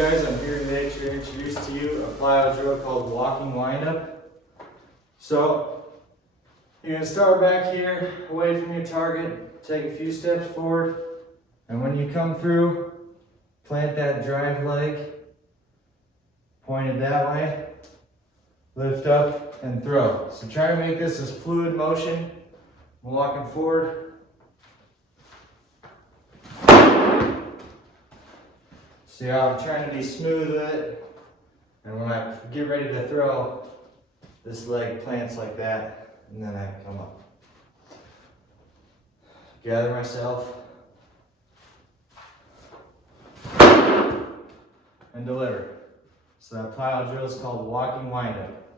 guys, I'm here today to introduce to you a plyo drill called walking windup. So you're going to start back here away from your target, take a few steps forward, and when you come through, plant that drive leg pointed that way, lift up and throw. So try to make this as fluid motion. I'm walking forward. See how I'm trying to be smooth with it, and when I get ready to throw, this leg plants like that, and then I come up. Gather myself, and deliver. So that plyo drill is called walking windup.